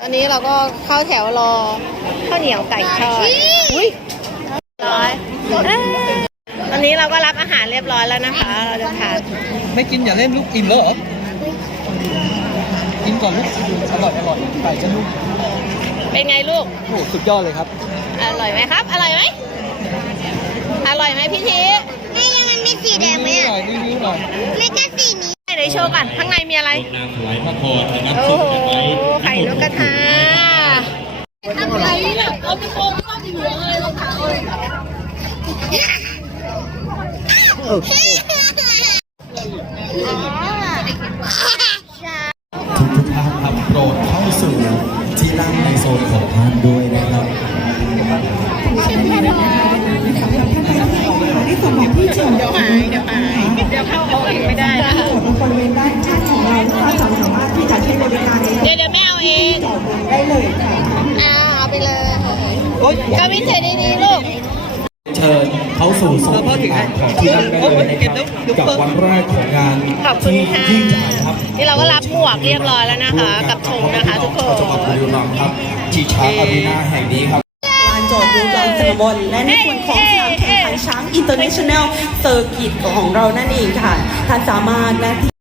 ตอนนี้เราก็เข้าแถวรอข้าวเหนียวไก่ทอดอุ้ยร้อยเอ้ยตอนนี้เราก็รับอาหารเรียบร้อยแล้วนะคะ เราจะทานไม่กินอย่าเล่นลูกอิ่มแล้วเหรอกินก่อนลูกอร่อยอร่อยไก่จะนุ่มเป็นไงลูกโอ้โหสุดยอดเลยครับ อร่อยไหมครับ อร่อยไหมอร่อยไหมพี่ทีนี่แล้วมันมีสีแดงไหมรีวิวหอะน่อยรีวิวหน่อยไม่ก็สี นี้ไหนโชว์ก่อนข้างในมีอะไรนางถวายพระพรนะครับโอ้ซึ่งโหจะไว้ไข่นกกระทาอะไรแบบเอาไปโกงชอบอยู่เลยรองเท้าเลยโอ้โหทุกทุกท่านครับโปรดเข้าสู่ที่นั่งในโซนของท่านด้วยนะครับานข้างของเราลูกค้าสามารถที่จะใช้บริการในเดี๋ยวเดี๋ยวแม่เอาเองได้เลยค่ะอ่าเอาไปเลยโอ๊ยกวินเฉยดีๆลูก เชิญเข้าสู่โซนต่างๆของที่นั่งได้เลยนะครับกับวันแรกของงานขอบคุณที่ค่ะยิ่งใหญ่ครับนี่เราก็รับหมวกเรียบร้อยแล้วนะคะ กับธงนะคะทุกคนจังหวัดบุรีรัมย์ครับที่ช้างอารีนาแห่งนี้ครับลานจอดรถเราสนามบอลและในส่วนของสนามแข่งขันช้างอินเตอร์เนชั่นแนลเซอร์กิตของเรานั่นเองค่ะท่านสามารถและที่